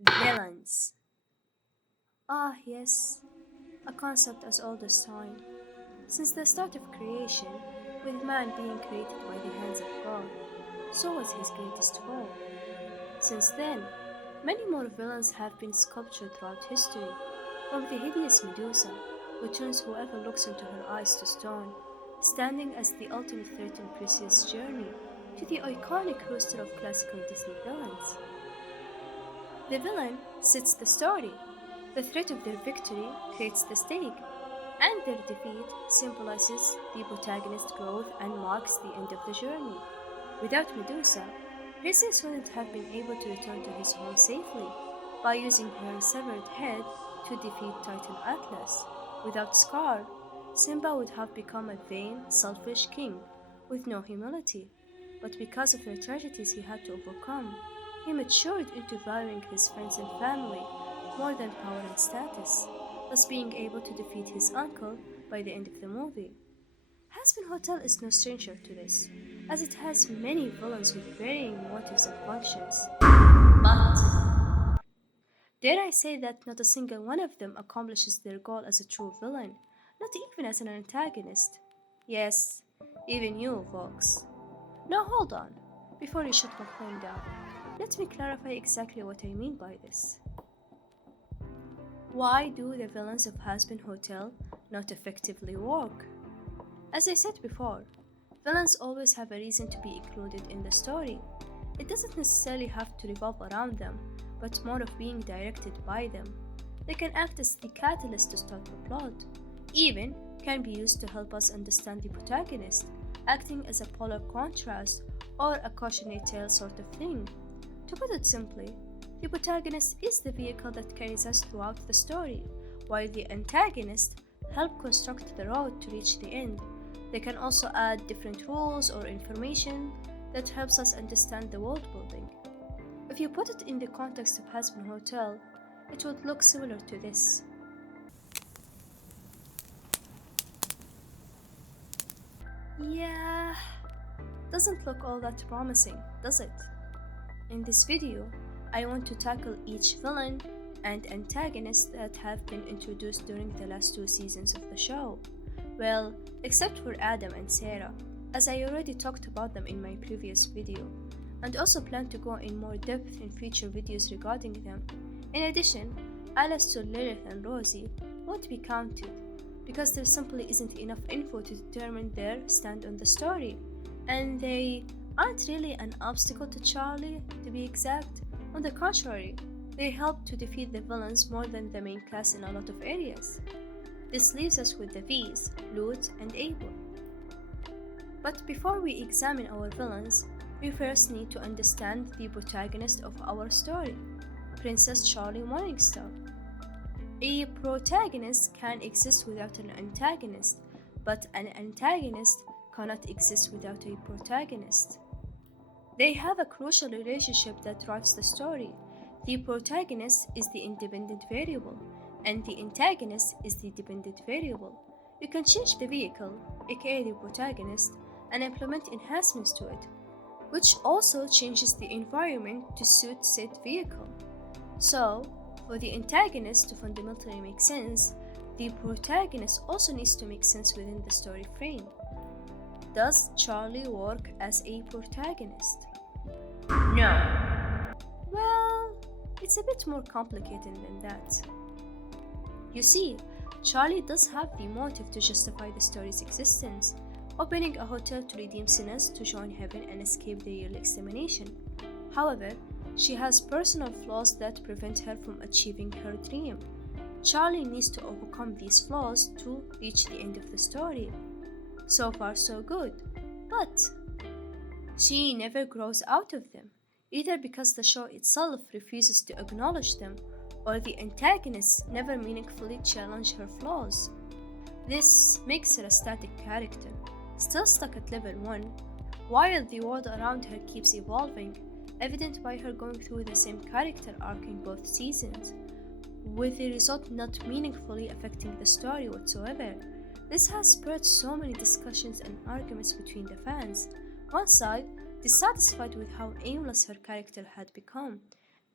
Villains. Ah, yes, a concept as old as time. Since the start of creation, with man being created by the hands of God, so was his greatest fall. Since then, many more villains have been sculptured throughout history, from the hideous Medusa, who turns whoever looks into her eyes to stone, standing as the ultimate threat in Perseus' journey, to the iconic roster of classical Disney villains. The villain sets the story. The threat of their victory creates the stake, and their defeat symbolizes the protagonist's growth and marks the end of the journey. Without Medusa, Perseus wouldn't have been able to return to his home safely by using her severed head to defeat Titan Atlas. Without Scar, Simba would have become a vain, selfish king with no humility. But because of the tragedies he had to overcome, he matured into valuing his friends and family more than power and status, thus being able to defeat his uncle by the end of the movie. Hazbin Hotel is no stranger to this, as it has many villains with varying motives and functions. But dare I say that not a single one of them accomplishes their goal as a true villain, not even as an antagonist. Yes, even you, Vox. Now hold on, before you shut my phone down, let me clarify exactly what I mean by this. Why do the villains of Hazbin Hotel not effectively work? As I said before, villains always have a reason to be included in the story. It doesn't necessarily have to revolve around them, but more of being directed by them. They can act as the catalyst to start the plot, even can be used to help us understand the protagonist, acting as a polar contrast or a cautionary tale sort of thing. To put it simply, the protagonist is the vehicle that carries us throughout the story, while the antagonist help construct the road to reach the end. They can also add different rules or information that helps us understand the world building. If you put it in the context of Hazbin Hotel, it would look similar to this. Yeah, doesn't look all that promising, does it? In this video, I want to tackle each villain and antagonist that have been introduced during the last two seasons of the show. Well, except for Adam and Sarah, as I already talked about them in my previous video, and also plan to go in more depth in future videos regarding them. In addition, Alastor, Lilith, and Rosie won't be counted, because there simply isn't enough info to determine their stand on the story, and they aren't really an obstacle to Charlie, to be exact. On the contrary, they help to defeat the villains more than the main cast in a lot of areas. This leaves us with the V's, Lute, and Abel. But before we examine our villains, we first need to understand the protagonist of our story, Princess Charlie Morningstar. A protagonist can exist without an antagonist, but an antagonist cannot exist without a protagonist. They have a crucial relationship that drives the story. The protagonist is the independent variable, and the antagonist is the dependent variable. You can change the vehicle, aka the protagonist, and implement enhancements to it, which also changes the environment to suit said vehicle. So, for the antagonist to fundamentally make sense, the protagonist also needs to make sense within the story frame. Does Charlie work as a protagonist? No. Well, it's a bit more complicated than that. You see, Charlie does have the motive to justify the story's existence, opening a hotel to redeem sinners to join heaven and escape the yearly examination. However, she has personal flaws that prevent her from achieving her dream. Charlie needs to overcome these flaws to reach the end of the story. So far so good, but she never grows out of them, either because the show itself refuses to acknowledge them, or the antagonists never meaningfully challenge her flaws. This makes her a static character, still stuck at level 1, while the world around her keeps evolving, evident by her going through the same character arc in both seasons, with the result not meaningfully affecting the story whatsoever. This has spurred so many discussions and arguments between the fans. One side dissatisfied with how aimless her character had become,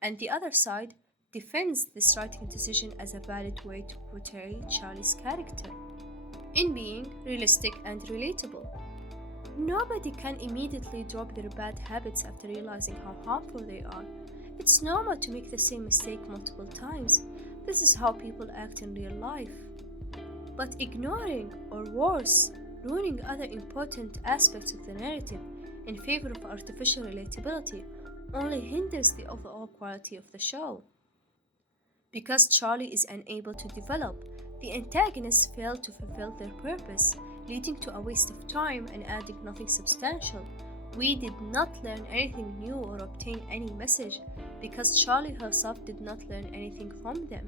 and the other side defends this writing decision as a valid way to portray Charlie's character in being realistic and relatable. Nobody can immediately drop their bad habits after realizing how harmful they are. It's normal to make the same mistake multiple times. This is how people act in real life. But ignoring, or worse, ruining other important aspects of the narrative in favor of artificial relatability only hinders the overall quality of the show. Because Charlie is unable to develop, the antagonists fail to fulfill their purpose, leading to a waste of time and adding nothing substantial. We did not learn anything new or obtain any message because Charlie herself did not learn anything from them.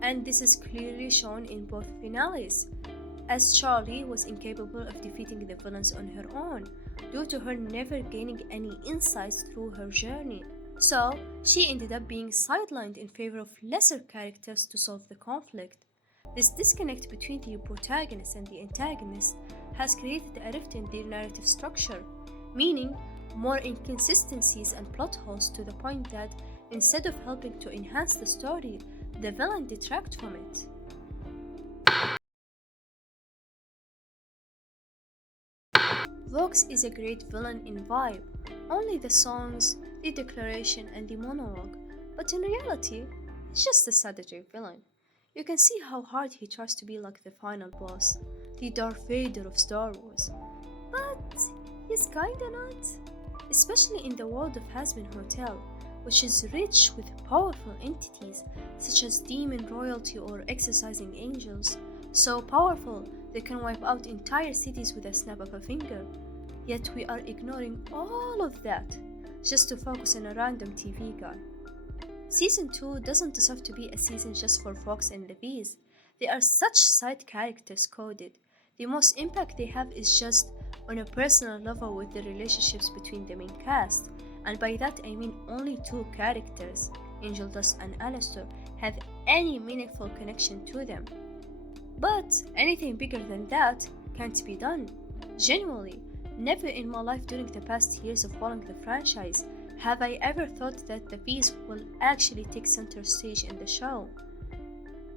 And this is clearly shown in both finales, as Charlie was incapable of defeating the villains on her own, due to her never gaining any insights through her journey. So, she ended up being sidelined in favor of lesser characters to solve the conflict. This disconnect between the protagonist and the antagonist has created a rift in their narrative structure, meaning more inconsistencies and plot holes to the point that instead of helping to enhance the story, the villain detracts from it. Vox is a great villain in vibe, only the songs, the declaration, and the monologue, but in reality, he's just a sedentary villain. You can see how hard he tries to be like the final boss, the Darth Vader of Star Wars, but he's kinda not. Especially in the world of Hazbin Hotel, which is rich with powerful entities such as demon royalty or exorcising angels, so powerful they can wipe out entire cities with a snap of a finger. Yet we are ignoring all of that just to focus on a random TV guy. Season 2 doesn't deserve to be a season just for Fox and Levi's. They are such side characters coded. The most impact they have is just on a personal level with the relationships between the main cast, and by that I mean only two characters, Angel Dust and Alastor, have any meaningful connection to them. But anything bigger than that can't be done. Genuinely, never in my life during the past years of following the franchise have I ever thought that the V's will actually take center stage in the show.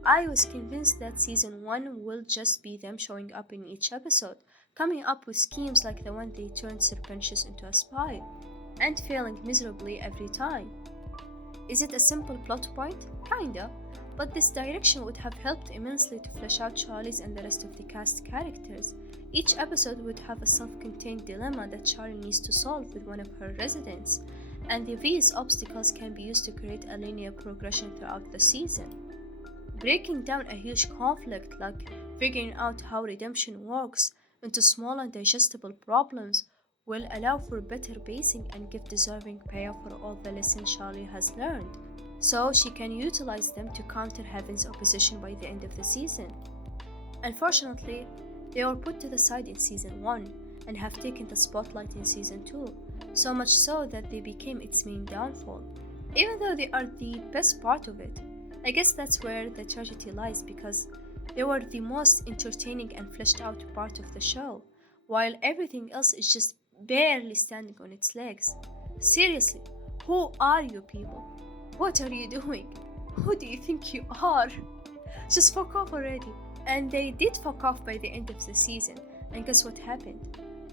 I was convinced that season 1 will just be them showing up in each episode, coming up with schemes like the one they turned Serpentius into a spy, and failing miserably every time. Is it a simple plot point? Kinda, but this direction would have helped immensely to flesh out Charlie's and the rest of the cast characters. Each episode would have a self-contained dilemma that Charlie needs to solve with one of her residents, and these obstacles can be used to create a linear progression throughout the season. Breaking down a huge conflict like figuring out how redemption works into small and digestible problems will allow for better pacing and give deserving payoff for all the lessons Charlie has learned, so she can utilize them to counter Heaven's opposition by the end of the season. Unfortunately, they were put to the side in season 1 and have taken the spotlight in season 2, so much so that they became its main downfall. Even though they are the best part of it, I guess that's where the tragedy lies, because they were the most entertaining and fleshed out part of the show, while everything else is just barely standing on its legs. Seriously, who are you people? What are you doing? Who do you think you are? Just fuck off already. And they did fuck off by the end of the season, and guess what happened?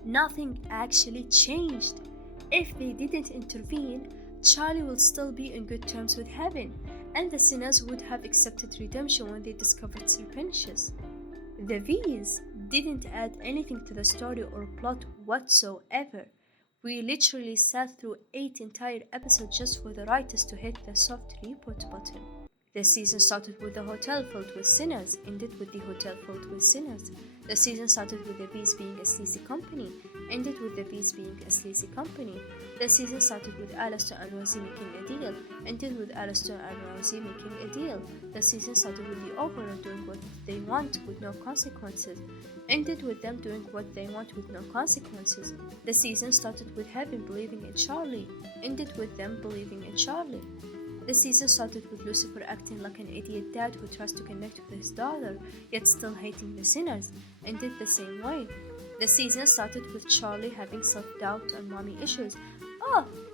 Nothing actually changed. If they didn't intervene, Charlie will still be in good terms with Heaven, and the sinners would have accepted redemption when they discovered Serpentius. The V's didn't add anything to the story or plot whatsoever. We literally sat through 8 entire episodes just for the writers to hit the soft report button. The season started with the hotel filled with sinners, ended with the hotel filled with sinners. The season started with the V's being a sleazy company, ended with the V's being a sleazy company. The season started with Alastor and Rosie making a deal, ended with Alastor and Rosie making a deal. The season started with the Overlord doing what they want with no consequences, ended with them doing what they want with no consequences. The season started with Heaven believing in Charlie, ended with them believing in Charlie. The season started with Lucifer acting like an idiot dad who tries to connect with his daughter, yet still hating the sinners, ended the same way. The season started with Charlie having self-doubt and mommy issues,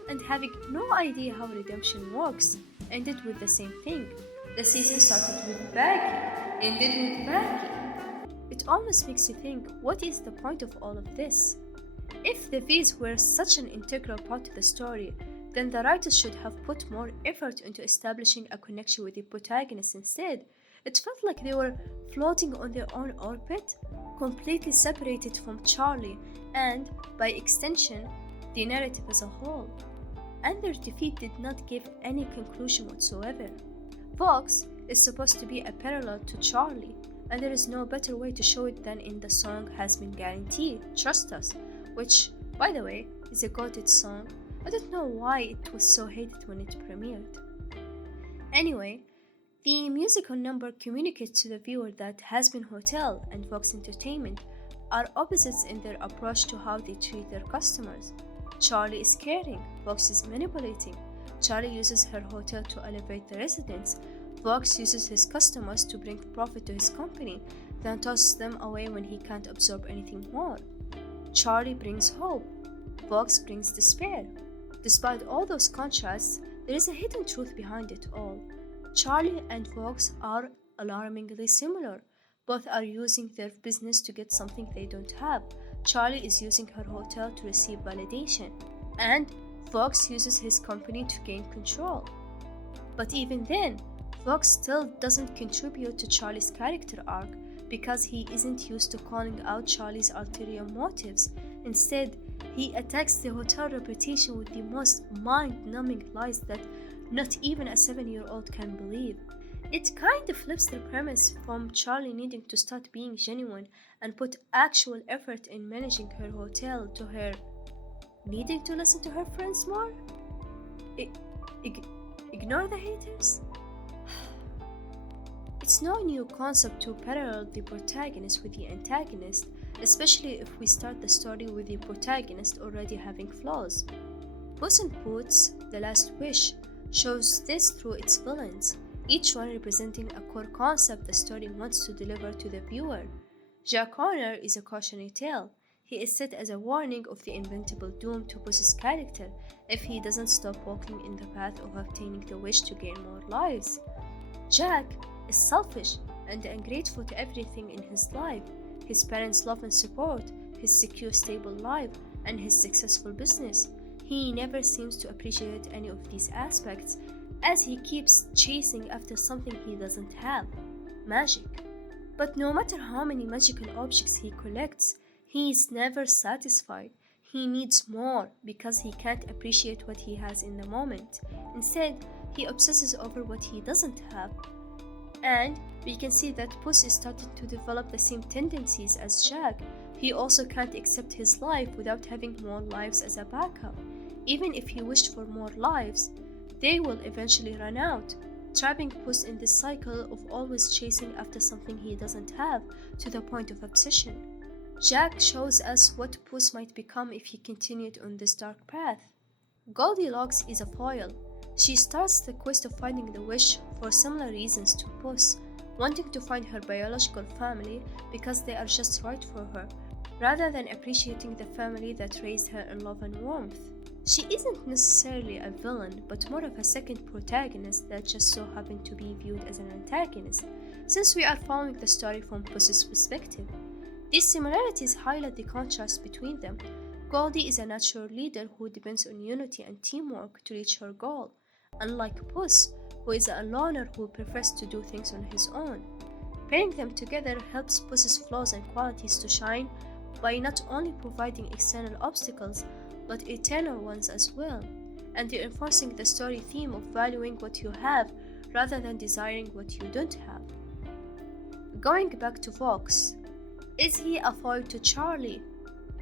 and having no idea how redemption works, ended with the same thing. The season started with Baggy, ended with Baggy. It almost makes you think, what is the point of all of this? If the V's were such an integral part of the story, then the writers should have put more effort into establishing a connection with the protagonist instead. It felt like they were floating on their own orbit, completely separated from Charlie and, by extension, the narrative as a whole. And their defeat did not give any conclusion whatsoever. Vox is supposed to be a parallel to Charlie, and there is no better way to show it than in the song Hazbin Guarantee, Trust Us, which, by the way, is a goated song. I don't know why it was so hated when it premiered. Anyway, the musical number communicates to the viewer that Hazbin Hotel and Vox Entertainment are opposites in their approach to how they treat their customers. Charlie is caring, Vox is manipulating. Charlie uses her hotel to elevate the residents. Vox uses his customers to bring profit to his company, then tosses them away when he can't absorb anything more. Charlie brings hope, Vox brings despair. Despite all those contrasts, there is a hidden truth behind it all. Charlie and Vox are alarmingly similar. Both are using their business to get something they don't have. Charlie is using her hotel to receive validation, and Vox uses his company to gain control. But even then, Vox still doesn't contribute to Charlie's character arc because he isn't used to calling out Charlie's ulterior motives. Instead, he attacks the hotel reputation with the most mind-numbing lies that not even a 7-year-old can believe. It kind of flips the premise from Charlie needing to start being genuine and put actual effort in managing her hotel to her needing to listen to her friends more? Ignore the haters? It's no new concept to parallel the protagonist with the antagonist, especially if we start the story with the protagonist already having flaws. Puss in Boots: The Last Wish shows this through its villains, each one representing a core concept the story wants to deliver to the viewer. Jack Horner is a cautionary tale. He is set as a warning of the inevitable doom to Puss's character if he doesn't stop walking in the path of obtaining the wish to gain more lives. Jack is selfish and ungrateful to everything in his life: his parents' love and support, his secure, stable life, and his successful business. He never seems to appreciate any of these aspects, as he keeps chasing after something he doesn't have: magic. But no matter how many magical objects he collects, he is never satisfied. He needs more because he can't appreciate what he has in the moment. Instead, he obsesses over what he doesn't have. And we can see that Puss is starting to develop the same tendencies as Jack. He also can't accept his life without having more lives as a backup. Even if he wished for more lives, they will eventually run out, trapping Puss in this cycle of always chasing after something he doesn't have to the point of obsession. Jack shows us what Puss might become if he continued on this dark path. Goldilocks is a foil. She starts the quest of finding the wish for similar reasons to Puss, wanting to find her biological family because they are just right for her, rather than appreciating the family that raised her in love and warmth. She isn't necessarily a villain, but more of a second protagonist that just so happened to be viewed as an antagonist, since we are following the story from Puss's perspective. These similarities highlight the contrast between them. Goldie is a natural leader who depends on unity and teamwork to reach her goal, unlike Puss, who is a loner who prefers to do things on his own. Pairing them together helps Puss's flaws and qualities to shine by not only providing external obstacles, but eternal ones as well, and reinforcing the story theme of valuing what you have rather than desiring what you don't have. Going back to Vox, is he a foil to Charlie?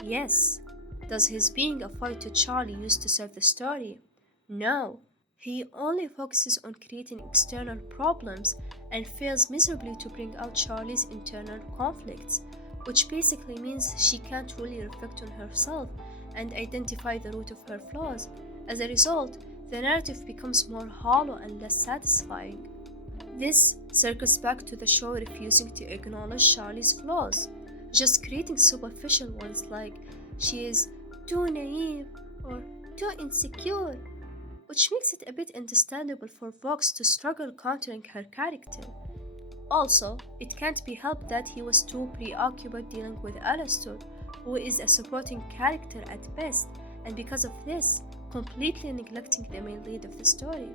Yes. Does his being a foil to Charlie used to serve the story? No. He only focuses on creating external problems and fails miserably to bring out Charlie's internal conflicts, which basically means she can't really reflect on herself and identify the root of her flaws. As a result, the narrative becomes more hollow and less satisfying. This circles back to the show refusing to acknowledge Charlie's flaws, just creating superficial ones like she is too naive or too insecure, which makes it a bit understandable for Vox to struggle countering her character. Also, it can't be helped that he was too preoccupied dealing with Alastor, who is a supporting character at best, and because of this, completely neglecting the main lead of the story.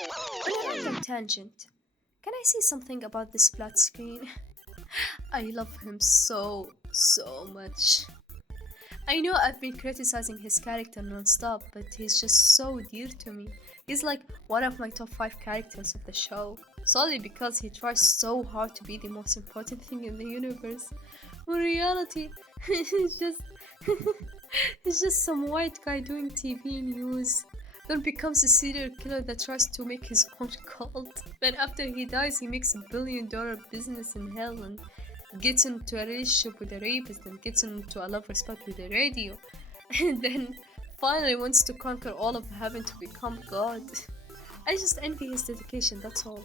On a random tangent, can I say something about this flat screen? I love him so much. I know I've been criticizing his character non-stop, but he's just so dear to me. He's like one of my top 5 characters of the show, solely because he tries so hard to be the most important thing in the universe. In reality, he's just he's just some white guy doing TV news. Then becomes a serial killer that tries to make his own cult. Then after he dies, he makes $1 billion business in hell and gets into a relationship with a rapist and gets into a lover spot with a radio. And then finally wants to conquer all of heaven to become God. I just envy his dedication, that's all.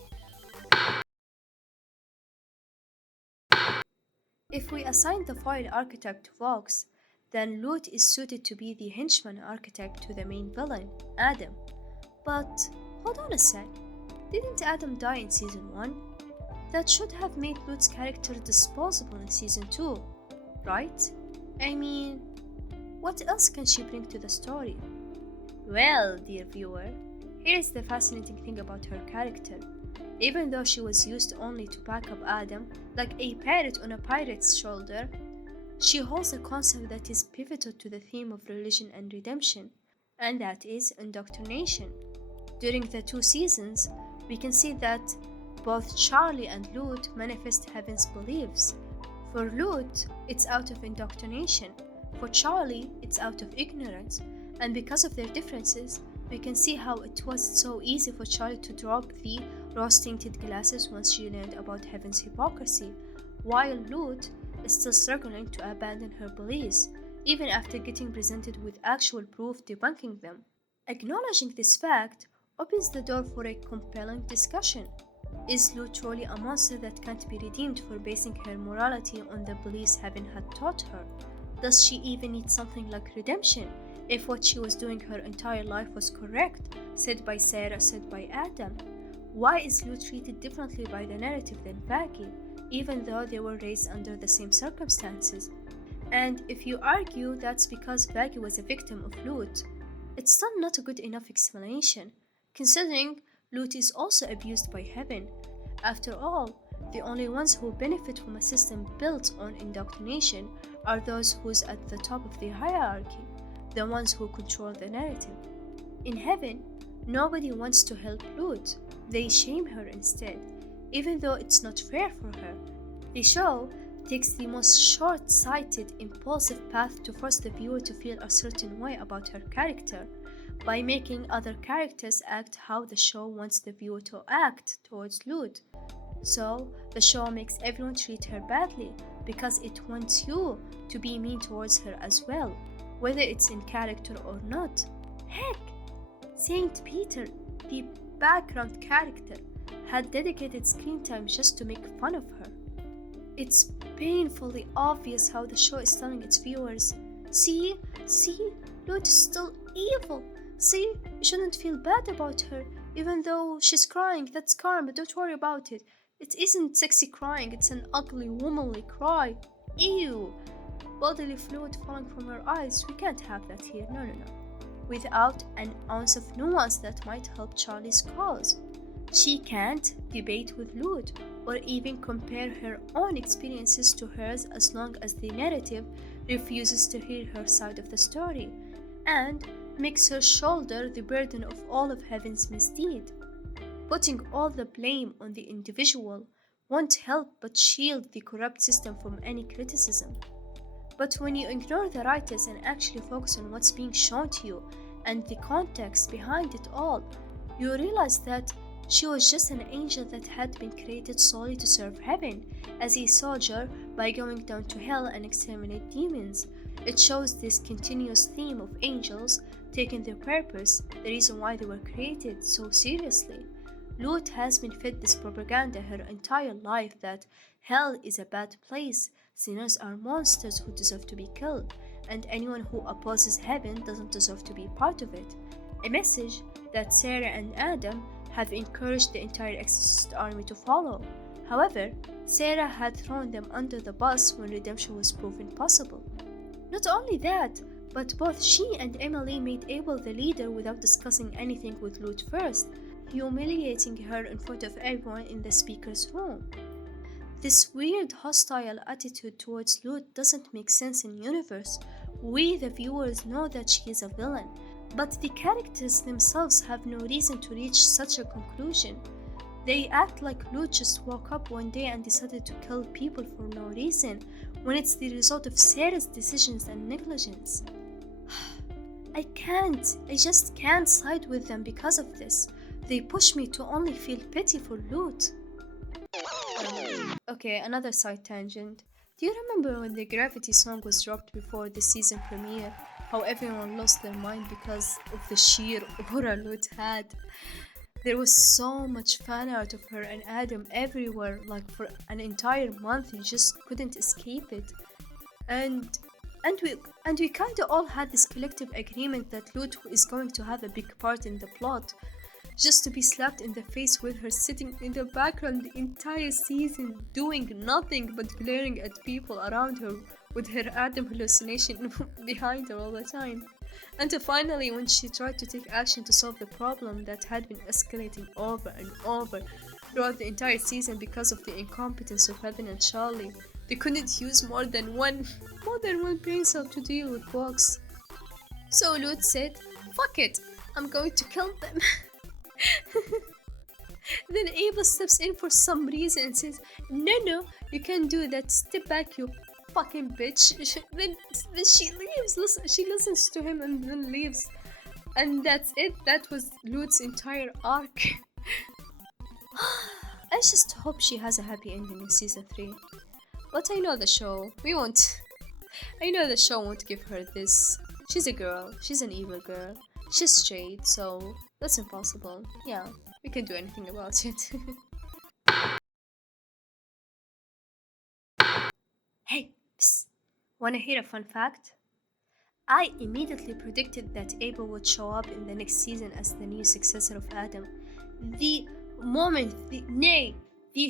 If we assign the foil archetype to Vox, then Lute is suited to be the henchman archetype to the main villain, Adam. But hold on a sec, didn't Adam die in season 1? That should have made Lute's character disposable in season 2, right? I mean, what else can she bring to the story? Well, dear viewer, here's the fascinating thing about her character. Even though she was used only to back up Adam, like a parrot on a pirate's shoulder, she holds a concept that is pivotal to the theme of religion and redemption, and that is indoctrination. During the 2 seasons, we can see that both Charlie and Lute manifest heaven's beliefs. For Lute, it's out of indoctrination. For Charlie, it's out of ignorance. And because of their differences, we can see how it was so easy for Charlie to drop the rose-tinted glasses once she learned about heaven's hypocrisy, while Lute is still struggling to abandon her beliefs, even after getting presented with actual proof debunking them. Acknowledging this fact opens the door for a compelling discussion. Is Lute truly a monster that can't be redeemed for basing her morality on the beliefs heaven had taught her? Does she even need something like redemption if what she was doing her entire life was correct, said by Sarah, said by Adam? Why is Lute treated differently by the narrative than Vaki, even though they were raised under the same circumstances? And if you argue that's because Vaki was a victim of Lute, it's still not a good enough explanation, considering Lute is also abused by heaven. After all, the only ones who benefit from a system built on indoctrination are those who's at the top of the hierarchy, the ones who control the narrative. In heaven, nobody wants to help Lute. They shame her instead, even though it's not fair for her. The show takes the most short-sighted, impulsive path to force the viewer to feel a certain way about her character, by making other characters act how the show wants the viewer to act towards Lute. So, the show makes everyone treat her badly, because it wants you to be mean towards her as well, whether it's in character or not. Heck, Saint Peter, the background character, had dedicated screen time just to make fun of her. It's painfully obvious how the show is telling its viewers, see, Lute is still evil. See, you shouldn't feel bad about her, even though she's crying, that's karma, don't worry about it. It isn't sexy crying, it's an ugly, womanly cry. Ew! Bodily fluid falling from her eyes, we can't have that here, no. Without an ounce of nuance that might help Charlie's cause. She can't debate with Lute, or even compare her own experiences to hers as long as the narrative refuses to hear her side of the story, and makes her shoulder the burden of all of heaven's misdeed. Putting all the blame on the individual won't help but shield the corrupt system from any criticism. But when you ignore the writers and actually focus on what's being shown to you and the context behind it all, you realize that she was just an angel that had been created solely to serve heaven, as a soldier by going down to hell and exterminate demons. It shows this continuous theme of angels taking their purpose, the reason why they were created, so seriously. Lute has been fed this propaganda her entire life that hell is a bad place, sinners are monsters who deserve to be killed, and anyone who opposes heaven doesn't deserve to be part of it. a message that Sarah and Adam have encouraged the entire Exorcist army to follow. However, Sarah had thrown them under the bus when redemption was proven possible. Not only that, but both she and Emily made Abel the leader without discussing anything with Lute first, humiliating her in front of everyone in the speaker's room. This weird hostile attitude towards Lute doesn't make sense in universe. We the viewers know that she is a villain, but the characters themselves have no reason to reach such a conclusion. They act like Lute just woke up one day and decided to kill people for no reason, when it's the result of Sarah's decisions and negligence. I just can't side with them because of this. They push me to only feel pity for Lute. Okay, another side tangent. Do you remember when the Gravity song was dropped before the season premiere? How everyone lost their mind because of the sheer aura Lute had? There was so much fan art of her and Adam everywhere, like for an entire month. You just couldn't escape it. And we kinda all had this collective agreement that Lute is going to have a big part in the plot, just to be slapped in the face with her sitting in the background the entire season, doing nothing but glaring at people around her with her Adam hallucination behind her all the time. And finally, when she tried to take action to solve the problem that had been escalating over and over throughout the entire season because of the incompetence of Evan and Charlie, they couldn't use more than one brain cell to deal with bugs. So Lute said, "Fuck it, I'm going to kill them." Then Abel steps in for some reason and says, No, you can't do that, step back, you fucking bitch." Then she leaves, she listens to him and then leaves. And that's it, that was Lute's entire arc. I just hope she has a happy ending in season 3. But I know the show won't give her this. She's a girl, she's an evil girl, she's straight, so that's impossible. Yeah, we can't do anything about it. Hey, psst. Wanna hear a fun fact? I immediately predicted that Abel would show up in the next season as the new successor of Adam. The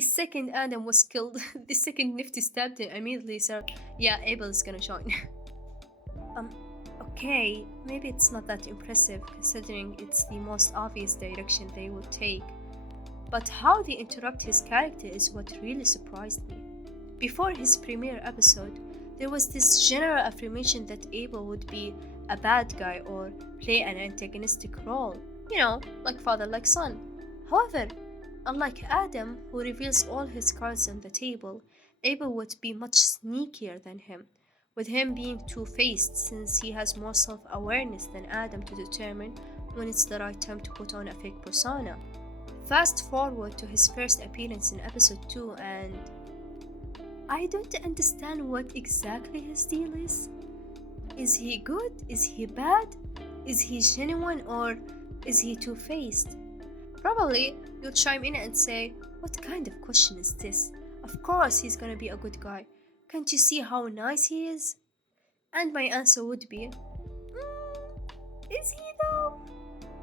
second Adam was killed, the second Nifty stabbed him, immediately said, yeah, Abel is gonna join. Okay, maybe it's not that impressive considering it's the most obvious direction they would take. But how they interrupt his character is what really surprised me. Before his premiere episode, there was this general affirmation that Abel would be a bad guy or play an antagonistic role, like father like son. However, unlike Adam, who reveals all his cards on the table, Abel would be much sneakier than him, with him being two-faced since he has more self-awareness than Adam to determine when it's the right time to put on a fake persona. Fast forward to his first appearance in episode 2 and I don't understand what exactly his deal is. Is he good? Is he bad? Is he genuine or is he two-faced? Probably you'll chime in and say, what kind of question is this? Of course he's gonna be a good guy. Can't you see how nice he is? And my answer would be, is he though?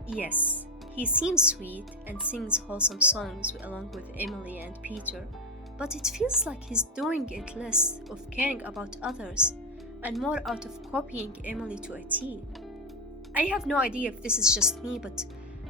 Yes, he seems sweet and sings wholesome songs along with Emily and Peter, but it feels like he's doing it less of caring about others and more out of copying Emily to a T. I have no idea if this is just me, but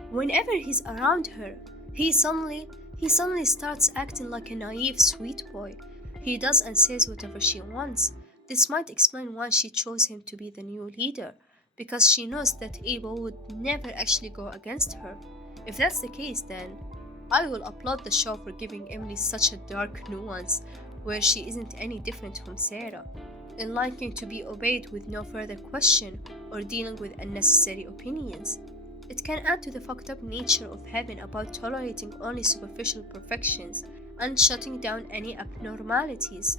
whenever he's around her, he suddenly starts acting like a naive sweet boy. He does and says whatever she wants. This might explain why she chose him to be the new leader, because she knows that Abel would never actually go against her. If that's the case, then I will applaud the show for giving Emily such a dark nuance where she isn't any different from Sarah, and liking to be obeyed with no further question or dealing with unnecessary opinions. It can add to the fucked up nature of heaven about tolerating only superficial perfections and shutting down any abnormalities,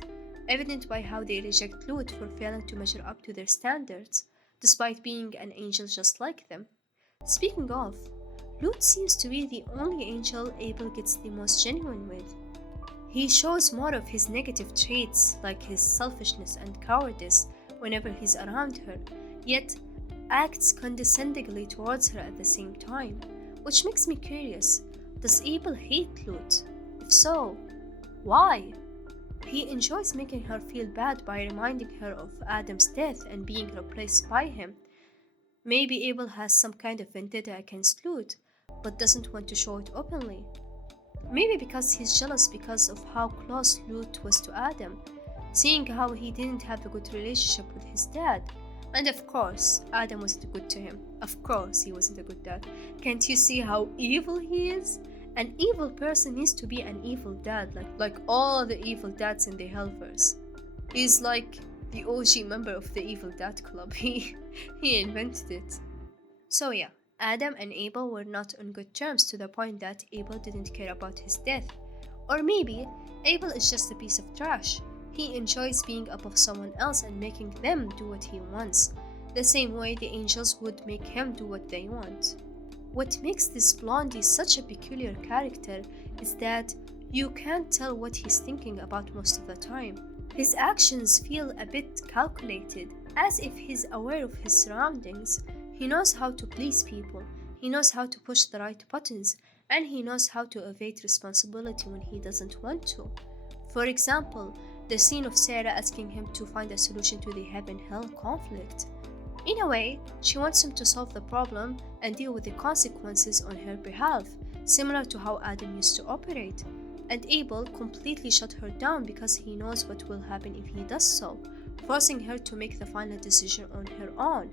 evident by how they reject Lute for failing to measure up to their standards, despite being an angel just like them. Speaking of, Lute seems to be the only angel Abel gets the most genuine with. He shows more of his negative traits, like his selfishness and cowardice, whenever he's around her, yet acts condescendingly towards her at the same time, which makes me curious. Does Abel hate Lute? If so, why? He enjoys making her feel bad by reminding her of Adam's death and being replaced by him. Maybe Abel has some kind of vendetta against Lute, but doesn't want to show it openly. Maybe because he's jealous because of how close Lute was to Adam, seeing how he didn't have a good relationship with his dad. And of course, Adam wasn't good to him. Of course, he wasn't a good dad. Can't you see how evil he is? An evil person needs to be an evil dad, like all the evil dads in the Hellverse. He's like the OG member of the Evil Dad Club. He invented it. So yeah, Adam and Abel were not on good terms to the point that Abel didn't care about his death. Or maybe Abel is just a piece of trash. He enjoys being above someone else and making them do what he wants, the same way the angels would make him do what they want. What makes this blondie such a peculiar character is that you can't tell what he's thinking about most of the time. His actions feel a bit calculated, as if he's aware of his surroundings. He knows how to please people, he knows how to push the right buttons, and he knows how to evade responsibility when he doesn't want to. For example, the scene of Sarah asking him to find a solution to the heaven-hell conflict. In a way, she wants him to solve the problem and deal with the consequences on her behalf, similar to how Adam used to operate. And Abel completely shut her down because he knows what will happen if he does so, forcing her to make the final decision on her own.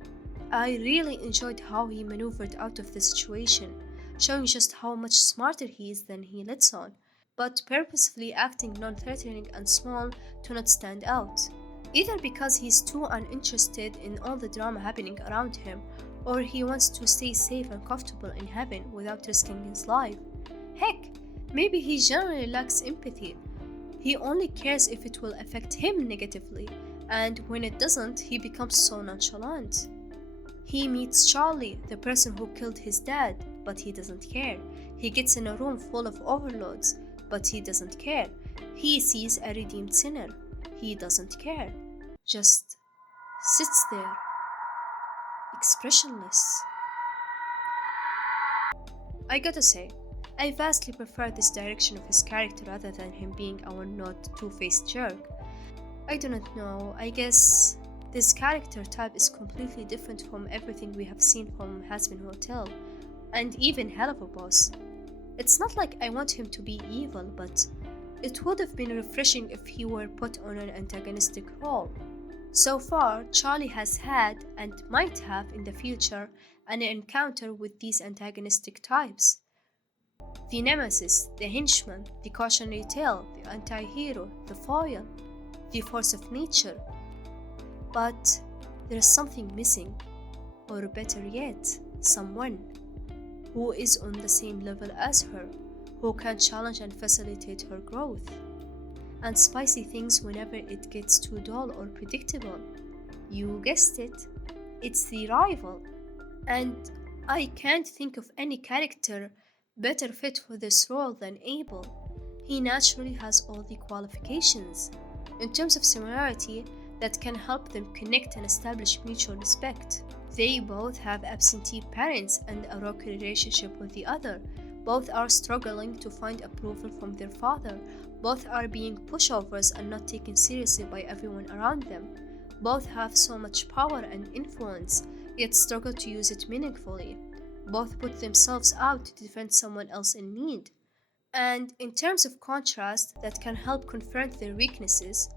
I really enjoyed how he maneuvered out of the situation, showing just how much smarter he is than he lets on, but purposefully acting non-threatening and small to not stand out. Either because he's too uninterested in all the drama happening around him, or he wants to stay safe and comfortable in heaven without risking his life. Heck, maybe he generally lacks empathy. He only cares if it will affect him negatively, and when it doesn't, he becomes so nonchalant. He meets Charlie, the person who killed his dad, but he doesn't care. He gets in a room full of overlords, but he doesn't care. He sees a redeemed sinner. He doesn't care. Just sits there, expressionless. I gotta say, I vastly prefer this direction of his character rather than him being a one-note, two-faced jerk. I do not know, I guess this character type is completely different from everything we have seen from Hazbin Hotel, and even Helluva Boss. It's not like I want him to be evil, but it would have been refreshing if he were put on an antagonistic role. So far, Charlie has had, and might have in the future, an encounter with these antagonistic types. The nemesis, the henchman, the cautionary tale, the anti-hero, the foil, the force of nature. But there is something missing, or better yet, someone who is on the same level as her, who can challenge and facilitate her growth, and spicy things whenever it gets too dull or predictable. You guessed it, it's the rival. And I can't think of any character better fit for this role than Abel. He naturally has all the qualifications, in terms of similarity, that can help them connect and establish mutual respect. They both have absentee parents and a rocky relationship with the other. Both are struggling to find approval from their father. Both are being pushovers and not taken seriously by everyone around them. Both have so much power and influence, yet struggle to use it meaningfully. Both put themselves out to defend someone else in need. And in terms of contrast that can help confront their weaknesses,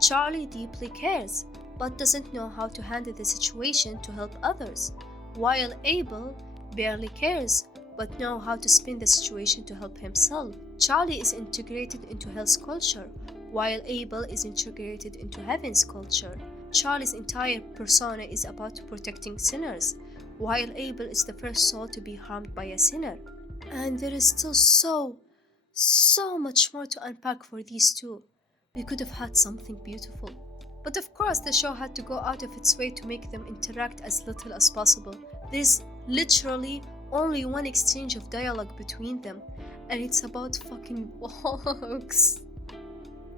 Charlie deeply cares, but doesn't know how to handle the situation to help others, while Abel barely cares, but knows how to spin the situation to help himself. Charlie is integrated into hell's culture, while Abel is integrated into heaven's culture. Charlie's entire persona is about protecting sinners, while Abel is the first soul to be harmed by a sinner. And there is still so much more to unpack for these two. We could have had something beautiful. But of course, the show had to go out of its way to make them interact as little as possible. There's literally only one exchange of dialogue between them, and it's about fucking walks.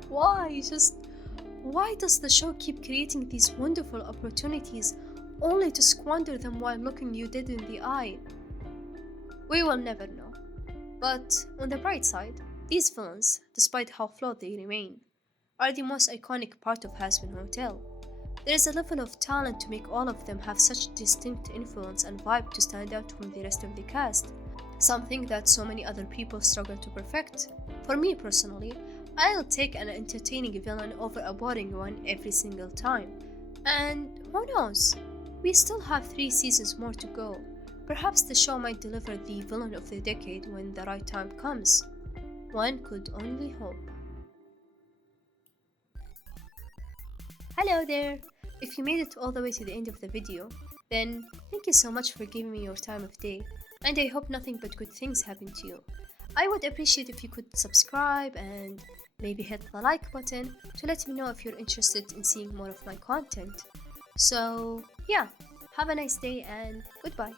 Why does the show keep creating these wonderful opportunities only to squander them while looking you dead in the eye? We will never know. But on the bright side, these villains, despite how flawed they remain, are the most iconic part of Hazbin Hotel. There is a level of talent to make all of them have such distinct influence and vibe to stand out from the rest of the cast, something that so many other people struggle to perfect. For me personally, I'll take an entertaining villain over a boring one every single time. And who knows? We still have 3 seasons more to go. Perhaps the show might deliver the villain of the decade when the right time comes. One could only hope. Hello there! If you made it all the way to the end of the video, then thank you so much for giving me your time of day, and I hope nothing but good things happen to you. I would appreciate if you could subscribe and maybe hit the like button to let me know if you're interested in seeing more of my content. So yeah, have a nice day and goodbye.